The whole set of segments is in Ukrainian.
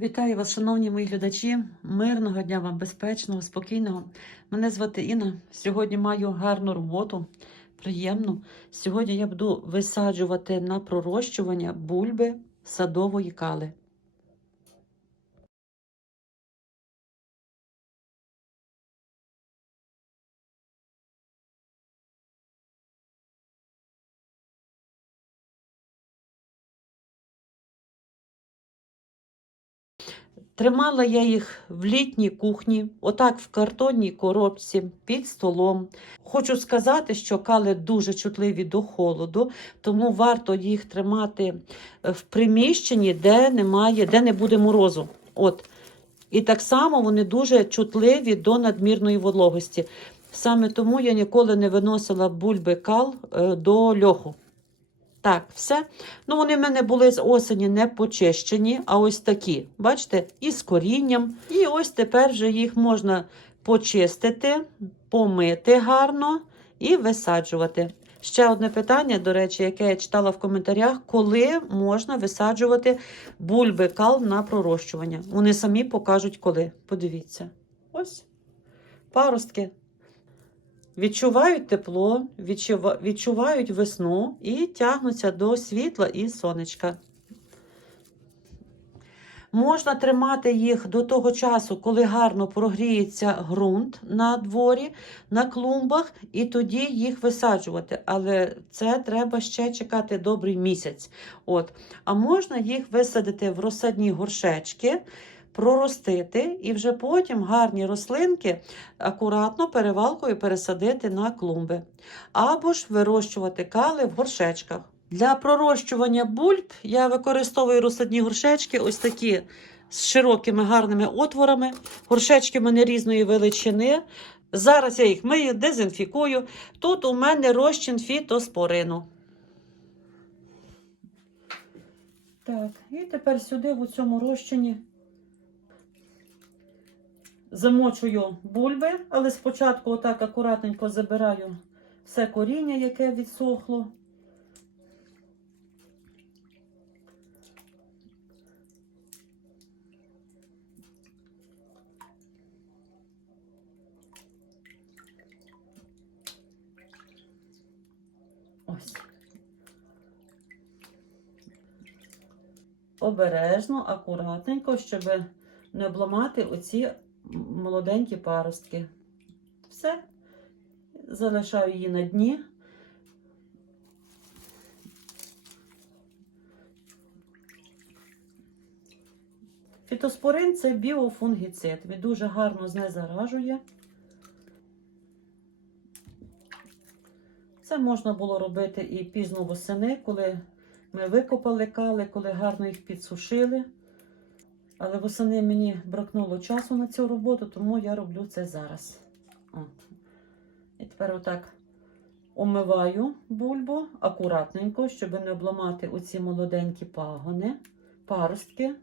Вітаю вас, шановні мої глядачі. Мирного дня вам, безпечного, спокійного. Мене звати Інна. Сьогодні маю гарну роботу, приємну. Сьогодні я буду висаджувати на пророщування бульби садової кали. Тримала я їх в літній кухні, отак в картонній коробці під столом. Хочу сказати, що кали дуже чутливі до холоду, тому варто їх тримати е, в приміщенні, де немає, де не буде морозу. От. І так само вони дуже чутливі до надмірної вологості. Саме тому я ніколи не виносила бульби кал е, до льоху. Так, все. Ну, вони в мене були з осені не почищені, а ось такі. Бачите, і з корінням. І ось тепер вже їх можна почистити, помити гарно і висаджувати. Ще одне питання, до речі, яке я читала в коментарях: коли можна висаджувати бульби кал на пророщування. Вони самі покажуть, коли. Подивіться. Ось паростки. Відчувають тепло, відчувають весну і тягнуться до світла і сонечка. Можна тримати їх до того часу, коли гарно прогріється ґрунт на дворі, на клумбах, і тоді їх висаджувати. Але це треба ще чекати добрий місяць. От. А можна їх висадити в розсадні горшечки, проростити, і вже потім гарні рослинки акуратно перевалкою пересадити на клумби. Або ж вирощувати кали в горшечках. Для пророщування бульб я використовую розсадні горшечки, ось такі з широкими гарними отворами. Горшечки в мене різної величини. Зараз я їх мию, дезінфікую. Тут у мене розчин фітоспорину. Так, і тепер сюди в цьому розчині замочую бульби, але спочатку отак акуратненько забираю все коріння, яке відсохло. Обережно, акуратненько, щоб не обламати оці молоденькі паростки. Все. Залишаю її на дні. Фітоспорин це біофунгіцид. Він дуже гарно знезаражує. Це можна було робити і пізно восени, коли ми викопали кали, коли гарно їх підсушили. Але восени мені бракнуло часу на цю роботу, тому я роблю це зараз. От. І тепер отак омиваю бульбу акуратненько, щоб не обламати оці молоденькі пагони, паростки.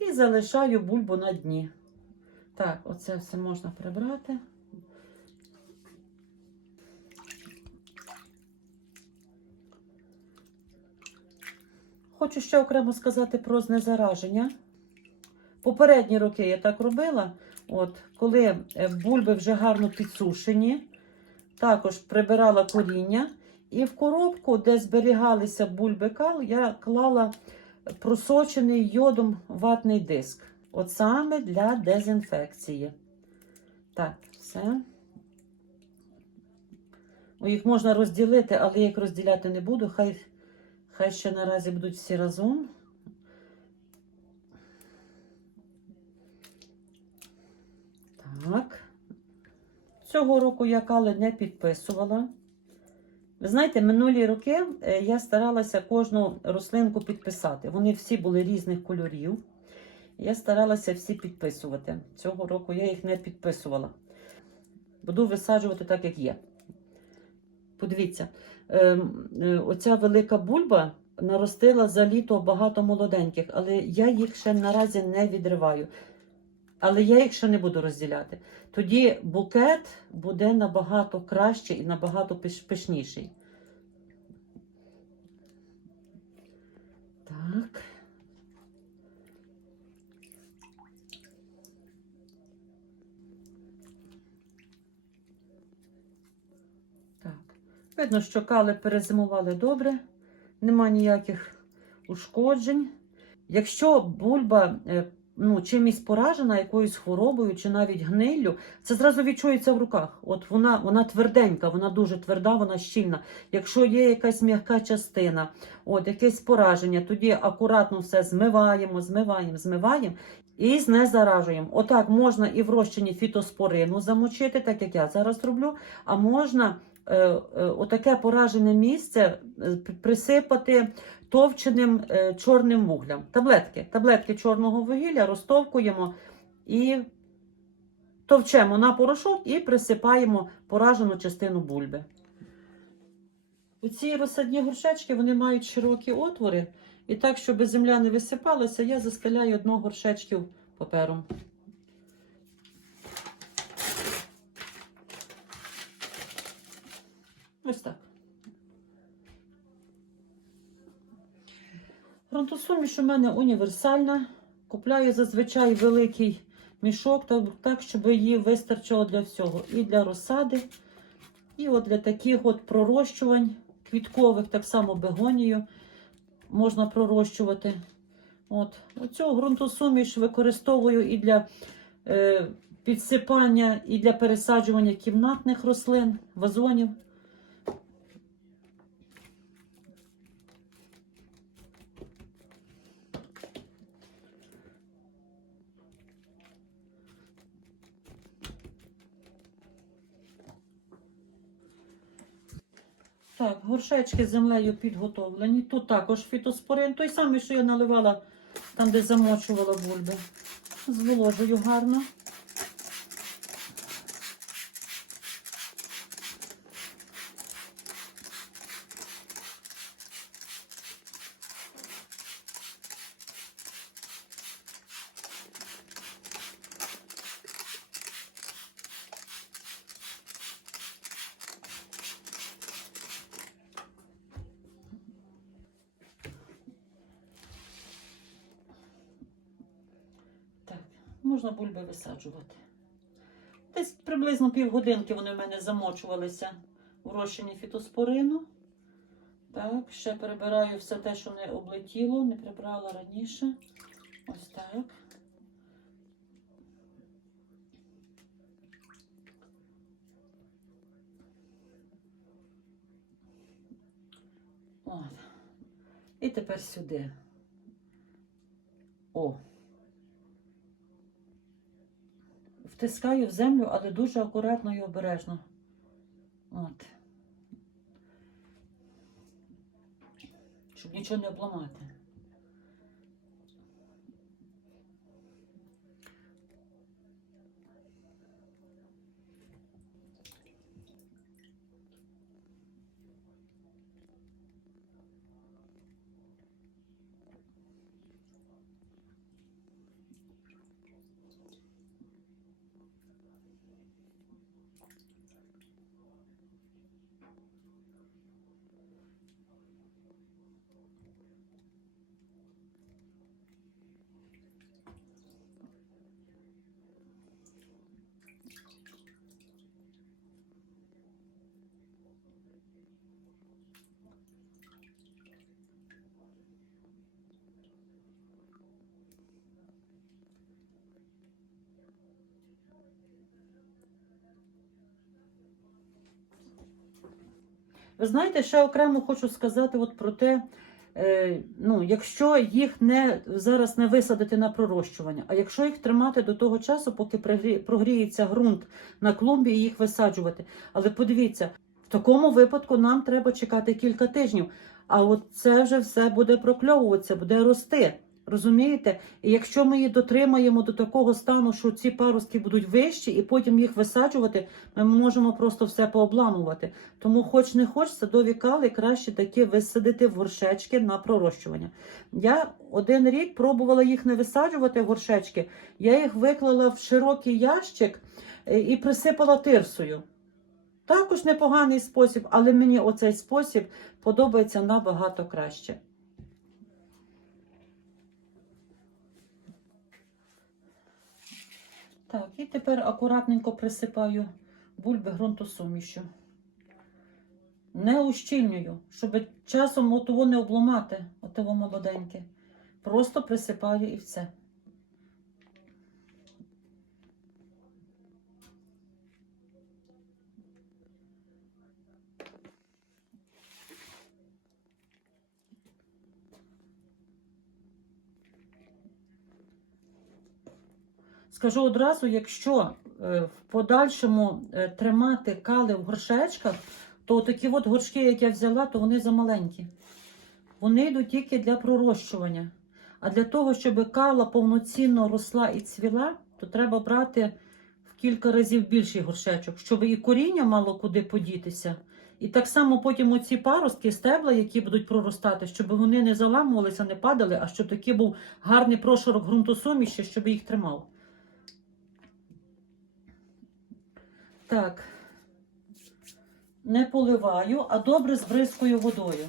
І залишаю бульбу на дні. Так, оце все можна прибрати. Хочу ще окремо сказати про знезараження. Попередні роки я так робила, от, коли е, бульби вже гарно підсушені, також прибирала коріння. І в коробку, де зберігалися бульби кал, я клала просочений йодом ватний диск. От саме для дезінфекції. Так, все. Їх можна розділити, але я їх розділяти не буду. Хай Хай ще наразі будуть всі разом. Так. Цього року я кали не підписувала. Ви знаєте, минулі роки е, я старалася кожну рослинку підписати. Вони всі були різних кольорів. Я старалася всі підписувати. Цього року я їх не підписувала. Буду висаджувати так, як є. Подивіться, оця велика бульба наростила за літо багато молоденьких, але я їх ще наразі не відриваю. Але я їх ще не буду розділяти. Тоді букет буде набагато кращий і набагато пиш- пишніший. Видно, що кали перезимували добре, нема ніяких ушкоджень. Якщо бульба е, ну, чимось поражена, якоюсь хворобою чи навіть гниллю, це зразу відчується в руках. От вона, вона тверденька, вона дуже тверда, вона щільна. Якщо є якась м'яка частина, от якесь пораження, тоді акуратно все змиваємо, змиваємо, змиваємо і знезаражуємо. Отак можна і в розчині фітоспорину замочити, так як я зараз роблю, а можна отаке поражене місце е, присипати товченим е, чорним вуглям. Таблетки. Таблетки чорного вугілля розтовкуємо і товчемо на порошок і присипаємо поражену частину бульби. Ці розсадні горшечки вони мають широкі отвори. І так, щоб земля не висипалася, я заскаляю одного горшечків папером. Ось так. Грунтосуміш у мене універсальна. Купляю зазвичай великий мішок, так, щоб її вистачило для всього. І для розсади, і от для таких от пророщувань квіткових, так само бегонію можна пророщувати. От. Оцю ґрунтосуміш використовую і для е, підсипання, і для пересаджування кімнатних рослин, вазонів. Так, горшечки землею підготовлені. Тут також фітоспорин. Той самий, що я наливала там, де замочувала бульби. Зволожую гарно. Так, можна бульби висаджувати. Десь приблизно півгодинки вони в мене замочувалися у розчині фітоспорину. Так, ще перебираю все те, що не облетіло, не прибрала раніше. Ось так. От. І тепер сюди. О. Втискаю в землю, але дуже акуратно і обережно. От. Щоб нічого не обламати. Ви знаєте, ще окремо хочу сказати от про те, е, ну, якщо їх не, зараз не висадити на пророщування, а якщо їх тримати до того часу, поки прогріється ґрунт на клумбі і їх висаджувати. Але подивіться, в такому випадку нам треба чекати кілька тижнів. А от це вже все буде прокльовуватися, буде рости. Розумієте? І якщо ми її дотримаємо до такого стану, що ці паростки будуть вищі, і потім їх висаджувати, ми можемо просто все пообламувати. Тому, хоч не хоч, садові кали краще таки висадити в горшечки на пророщування. Я один рік пробувала їх не висаджувати в горшечки. Я їх виклала в широкий ящик е, і присипала тирсою. Також непоганий спосіб, але мені оцей спосіб подобається набагато краще. Так, і тепер акуратненько присипаю бульби ґрунтосумішю. Не ущільнюю, щоб часом отого не обломати, отого молоденьке. Просто присипаю і все. Скажу одразу, якщо е, в подальшому е, тримати кали в горшечках, то такі от горшки, як я взяла, то вони замаленькі. Вони йдуть тільки для пророщування. А для того, щоб кала повноцінно росла і цвіла, то треба брати в кілька разів більший горшечок, щоб і коріння мало куди подітися. І так само потім оці паростки, стебла, які будуть проростати, щоб вони не заламувалися, не падали, а щоб такий був гарний прошарок ґрунтосуміші, щоб їх тримав. Так. Не поливаю, а добре збризкую водою.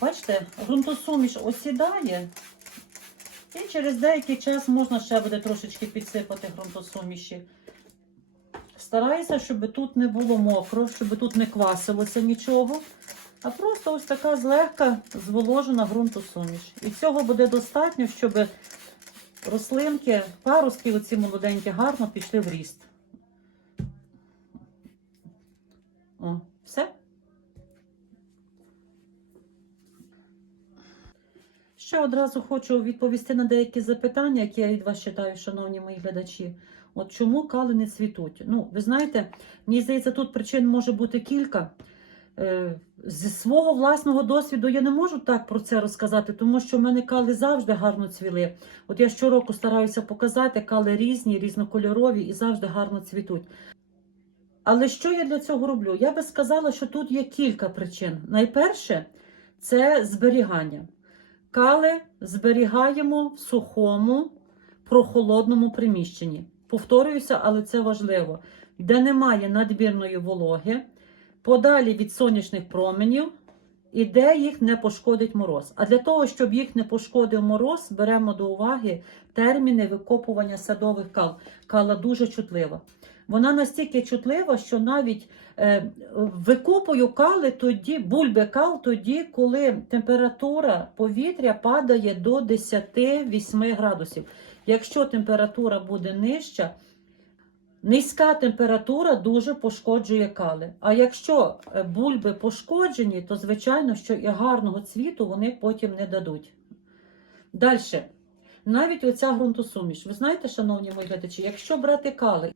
Бачите, ґрунтосуміш осідає, і через деякий час можна ще буде трошечки підсипати ґрунтосуміші. Стараюся, щоб тут не було мокро, щоб тут не квасилося нічого. А просто ось така злегка зволожена ґрунтосуміш. І цього буде достатньо, щоб рослинки, паростки, оці молоденькі, гарно пішли в ріст. Все. Ще одразу хочу відповісти на деякі запитання, які я від вас читаю, шановні мої глядачі. От чому кали не цвітуть? Ну, ви знаєте, мені здається, тут причин може бути кілька. Е, Зі свого власного досвіду я не можу так про це розказати, тому що в мене кали завжди гарно цвіли. От я щороку стараюся показати, кали різні, різнокольорові і завжди гарно цвітуть. Але що я для цього роблю? Я би сказала, що тут є кілька причин. Найперше це зберігання. Кали зберігаємо в сухому, прохолодному приміщенні. Повторююся, але це важливо, де немає надмірної вологи, подалі від сонячних променів і де їх не пошкодить мороз. А для того, щоб їх не пошкодив мороз, беремо до уваги терміни викопування садових кал. Кала дуже чутлива. Вона настільки чутлива, що навіть е, викопую кали тоді, бульби кал тоді, коли температура повітря падає до 10-8 градусів. Якщо температура буде нижча, низька температура дуже пошкоджує кали. А якщо е, бульби пошкоджені, то звичайно, що і гарного цвіту вони потім не дадуть. Далі. Навіть оця ґрунтосуміш. Ви знаєте, шановні мої глядачі, якщо брати кали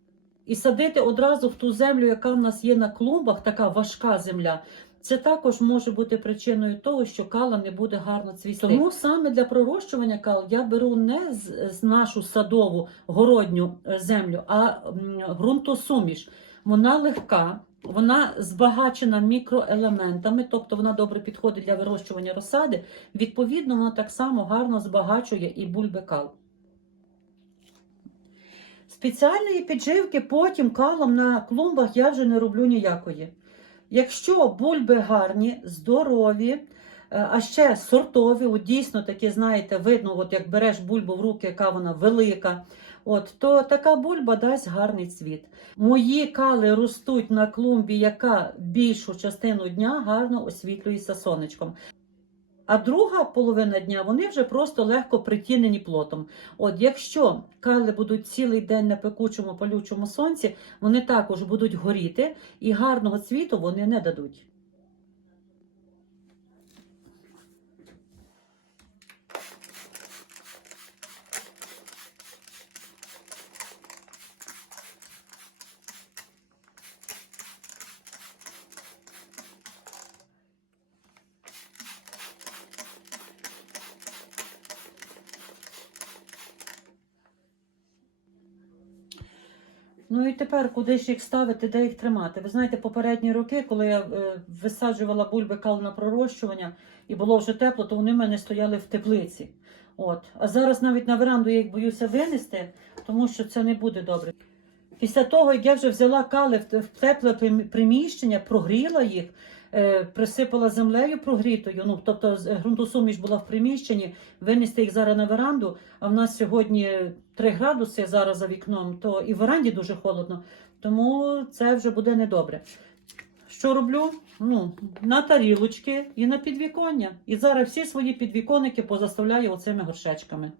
і садити одразу в ту землю, яка в нас є на клумбах, така важка земля, це також може бути причиною того, що кала не буде гарно цвісти. Тому саме для пророщування кал я беру не з, з нашу садову городню е, землю, а ґрунтосуміш. Вона легка, вона збагачена мікроелементами, тобто вона добре підходить для вирощування розсади. Відповідно, вона так само гарно збагачує і бульби кал. Спеціальної підживки потім калом на клумбах я вже не роблю ніякої. Якщо бульби гарні, здорові, е, а ще сортові, от дійсно такі, знаєте, видно, от як береш бульбу в руки, яка вона велика, от, то така бульба дасть гарний цвіт. Мої кали ростуть на клумбі, яка більшу частину дня гарно освітлюється сонечком. А друга половина дня вони вже просто легко притінені плотом. От якщо кали будуть цілий день на пекучому палючому сонці, вони також будуть горіти і гарного цвіту вони не дадуть. Ну і тепер куди ж їх ставити, де їх тримати? Ви знаєте, попередні роки, коли я е, висаджувала бульби кал на пророщування і було вже тепло, то вони в мене стояли в теплиці. От. А зараз навіть на веранду я їх боюся винести, тому що це не буде добре. Після того, як я вже взяла кали в тепле приміщення, прогріла їх, присипала землею прогрітою, ну тобто з- ґрунтосуміш була в приміщенні, винести їх зараз на веранду, а в нас сьогодні 3 градуси зараз за вікном, то і в веранді дуже холодно, тому це вже буде недобре. що роблю? Ну, на тарілочки і на підвіконня. І зараз всі свої підвіконники позаставляю оцими горшечками.